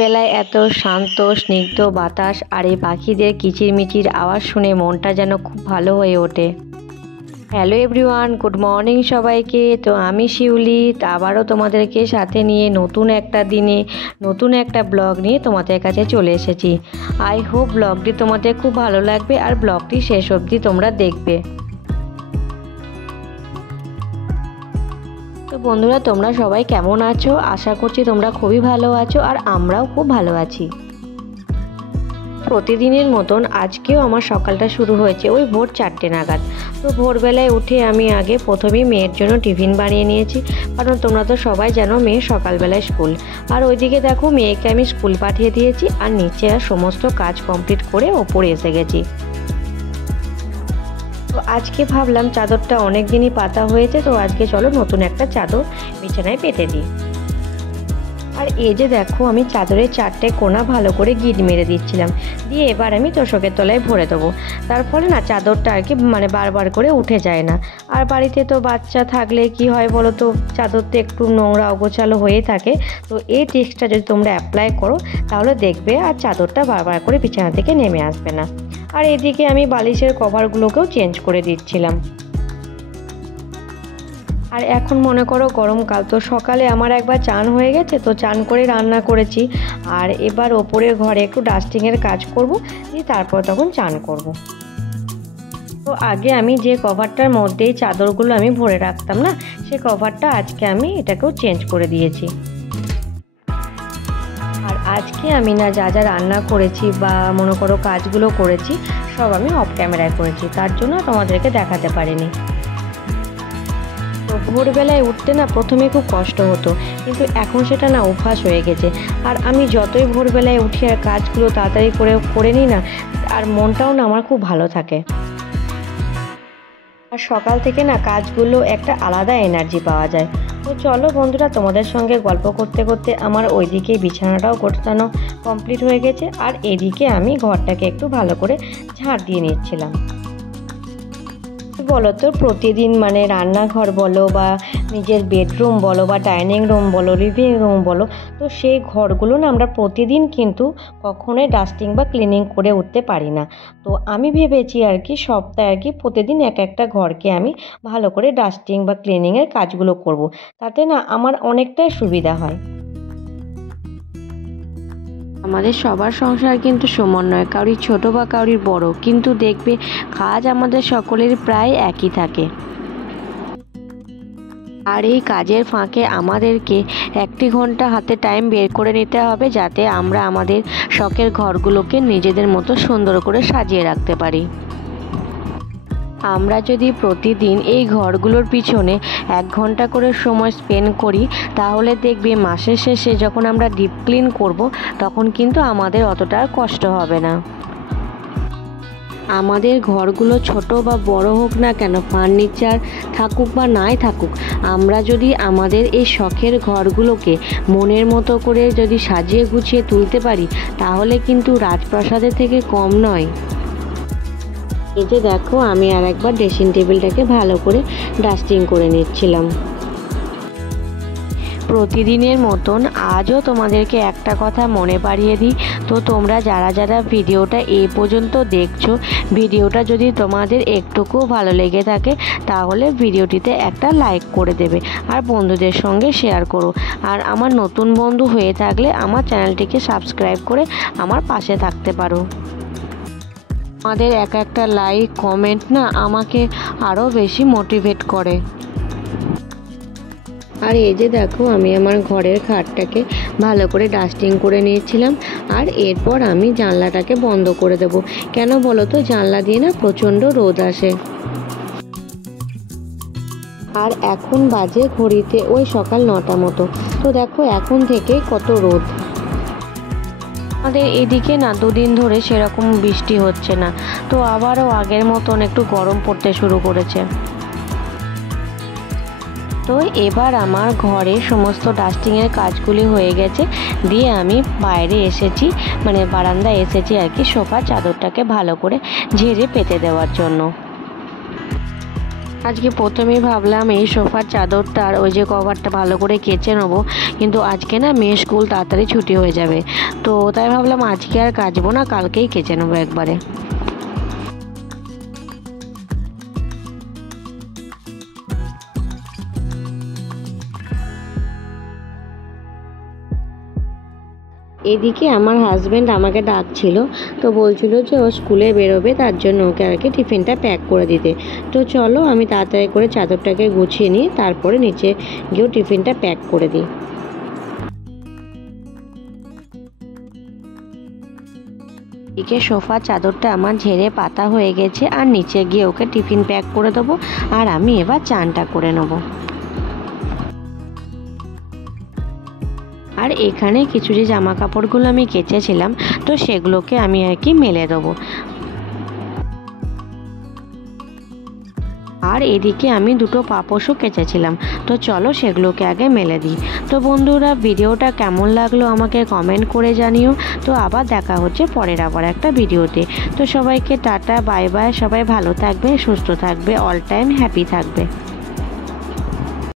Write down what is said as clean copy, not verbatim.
বেলায় এত শান্ত স্নিগ্ধ বাতাস আর এই পাখিদের কিচিরমিচির আওয়াজ শুনে মনটা যেন খুব ভালো হয়ে ওঠে। হ্যালো এভরিওয়ান, গুড মর্নিং সবাইকে। তো আমি শিউলি আবারও তোমাদেরকে সাথে নিয়ে নতুন একটা দিনে নতুন একটা ব্লগ নিয়ে তোমাদের কাছে চলে এসেছি। আই হোপ ব্লগটি তোমাদের খুব ভালো লাগবে আর ব্লগটি শেষ অবধি তোমরা দেখবে। তো বন্ধুরা, তোমরা সবাই কেমন আছো? আশা করছি তোমরা খুবই ভালো আছো আর আমরাও খুব ভালো আছি। প্রতিদিনের মতন আজকেও আমার সকালটা শুরু হয়েছে ওই ভোর 4টে নাগাদ। তো ভোরবেলায় উঠে আমি আগে প্রথমেই মেয়ের জন্য টিফিন বানিয়ে নিয়েছি, কারণ তোমরা তো সবাই জানো মেয়ে সকালবেলায় স্কুল। আর ওইদিকে দেখো মেয়েকে আমি স্কুল পাঠিয়ে দিয়েছি আর নিচে আর সমস্ত কাজ কমপ্লিট করে ওপরে এসে গেছি। তো আজকে ভাবলাম চাদরটা অনেক দিনই পাতা হয়েছে, তো আজকে চলো নতুন একটা চাদর বিছানায় পেতে দিই। আর এই যে দেখো আমি চাদরের 4টে কোণা ভালো করে গিট মেরে দিচ্ছিলাম, দিয়ে এবার আমি তোষকের তলায় ভরে দেবো। তার ফলে না চাদরটা আর কি বারবার করে উঠে যায় না। আর বাড়িতে তো বাচ্চা থাকলে কি হয় বলো তো, চাদর তো একটু নোংরা অগোছালো হয়ে থাকে। তো এই টিপসটা যদি তোমরা অ্যাপ্লাই করো তাহলে দেখবে আর চাদরটা বারবার করে বিছানা থেকে নেমে আসবে না। আর এদিকে আমি বালিশের কভারগুলোকেও চেঞ্জ করে দিচ্ছিলাম। আর এখন মনে করো গরমকাল, তো সকালে আমার একবার চান হয়ে গেছে, তো চান করে রান্না করেছি। আর এবার ওপরের ঘরে একটু ডাস্টিংয়ের কাজ করব, দিয়ে তারপর তখন চান করব। তো আগে আমি যে কভারটার মধ্যেই চাদরগুলো আমি ভরে রাখতাম না, সে কভারটা আজকে আমি এটাকেও চেঞ্জ করে দিয়েছি। আর আজকে আমি না যা যা রান্না করেছি বা মনে করো কাজগুলো করেছি সব আমি অফ ক্যামেরায় করেছি, তার জন্য তোমাদেরকে দেখাতে পারিনি। তো ভোরবেলায় উঠতে না প্রথমে খুব কষ্ট হতো, কিন্তু এখন সেটা না অভ্যাস হয়ে গেছে। আর আমি যতই ভোরবেলায় উঠি আর কাজগুলো তাড়াতাড়ি করে নিই না, আর মনটাও না আমার খুব ভালো থাকে। আর সকাল থেকে না কাজগুলো একটা আলাদা এনার্জি পাওয়া যায়। তো চলো বন্ধুরা, তোমাদের সঙ্গে গল্প করতে করতে আমার ওইদিকে বিছানাটাও গোছানো কমপ্লিট হয়ে গেছে, আর এদিকে আমি ঘরটাকে একটু ভালো করে ঝাড় দিয়ে নিচ্ছিলাম। বলো তো প্রতিদিন রান্নাঘর বলো বা নিজের বেডরুম বলো বা ডাইনিং রুম বলো লিভিং রুম বলো, তো সেই ঘরগুলো না আমরা প্রতিদিন কিন্তু কখনোই ডাস্টিং বা ক্লিনিং করে উঠতে পারি না। তো আমি ভেবেছি আর কি সপ্তাহে প্রতিদিন একটা ঘরকে আমি ভালো করে ডাস্টিং বা ক্লিনিংয়ের কাজগুলো করব, তাতে না আমার অনেকটাই সুবিধা হয়। আমাদের সবার সংসার কিন্তু সমান নয়, কারোর ছোট বা কারোর বড়, কিন্তু দেখবে কাজ আমাদের সকলের প্রায় একই থাকে। আর এই কাজের ফাঁকে আমাদেরকে 1 ঘন্টা হাতে টাইম বের করে নিতে হবে, যাতে আমরা আমাদের শখের ঘরগুলোকে নিজেদের মতো সুন্দর করে সাজিয়ে রাখতে পারি। আমরা যদি প্রতিদিন এই ঘরগুলোর পিছনে 1 ঘন্টা করে সময় স্পেন্ড করি, তাহলে দেখবে মাসের শেষে যখন আমরা ডিপ ক্লিন করব তখন কিন্তু আমাদের অতটা কষ্ট হবে না। আমাদের ঘরগুলো ছোট বা বড় হোক না কেন, ফার্নিচার থাকুক বা নাই থাকুক, আমরা যদি আমাদের এই শখের ঘরগুলোকে মনের মতো করে যদি সাজিয়ে গুছিয়ে তুলতে পারি, তাহলে কিন্তু রাজপ্রাসাদের থেকে কম নয়। এই যে দেখো আমি আর একবার ড্রেসিং টেবিলটাকে ভালো করে ডাস্টিং করে নিচ্ছিলাম। প্রতিদিনের মতন আজও তোমাদেরকে একটা কথা মনে পাড়িয়ে দিই। তো তোমরা যারা যারা ভিডিওটা এই পর্যন্ত দেখছো, ভিডিওটা যদি তোমাদের একটুকু ভালো লেগে থাকে তাহলে ভিডিওটিতে একটা লাইক করে দেবে আর বন্ধুদের সঙ্গে শেয়ার করো। আর আমার নতুন বন্ধু হয়ে থাকলে আমার চ্যানেলটিকে সাবস্ক্রাইব করে আমার পাশে থাকতে পারো। আমাদের একটা লাইক কমেন্ট না আমাকে আরও বেশি মোটিভেট করে। আর এই যে দেখো আমি আমার ঘরের খাটটাকে ভালো করে ডাস্টিং করে নিয়েছিলাম, আর এরপর আমি জানলাটাকে বন্ধ করে দেব। কেন বলো তো, জানলা দিয়ে না প্রচণ্ড রোদ আসে। আর এখন বাজে ঘড়িতে ওই সকাল 9টা মতো। তো দেখো এখন থেকে কত রোদ। আমাদের এদিকে না 2 দিন ধরে সেরকম বৃষ্টি হচ্ছে না, তো আবারও আগের মতন একটু গরম পড়তে শুরু করেছে। তো এবার আমার ঘরে সমস্ত ডাস্টিংয়ের কাজগুলি হয়ে গেছে, দিয়ে আমি বাইরে এসেছি, বারান্দায় এসেছি আর কি সোফা চাদরটাকে ভালো করে ঝেড়ে পেতে দেওয়ার জন্য। আজকে প্রথমেই ভাবলাম এই সোফার চাদরটা আর ওই যে কভারটা ভালো করে কেচে নেবো, কিন্তু আজকে না মেয়ে স্কুল তাড়াতাড়ি ছুটি হয়ে যাবে, তো তাই ভাবলাম আজকে আর কাচবো না, কালকেই কেচে নেবো একবারে। এদিকে আমার হাজব্যান্ড আমাকে ডাকছিল, তো বলছিল যে ও স্কুলে বেরোবে, তার জন্য ওকে আর কি টিফিনটা প্যাক করে দিতে। তো চলো আমি তাড়াতাড়ি করে চাদরটাকে গুছিয়ে নিই, তারপরে নিচে গিয়েও টিফিনটা প্যাক করে দিই। এদিকে সোফা চাদরটা আমার ঝেড়ে পাতা হয়ে গেছে, আর নিচে গিয়ে ওকে টিফিন প্যাক করে দেবো, আর আমি এবার চানটা করে নেবো। আর এখানে কিছু যে জামা কাপড়গুলো আমি কেচেছিলাম, তো সেগুলোকে আমি আর কি মেলে দেবো। আর এদিকে আমি দুটো পাপোশও কেচেছিলাম, তো চলো সেগুলোকে আগে মেলে দিই। তো বন্ধুরা, ভিডিওটা কেমন লাগলো আমাকে কমেন্ট করে জানিও। তো আবার দেখা হচ্ছে পরের আবার একটা ভিডিওতে। তো সবাইকে টাটা, বাই বাই। সবাই ভালো থাকবে, সুস্থ থাকবে, অল টাইম হ্যাপি থাকবে।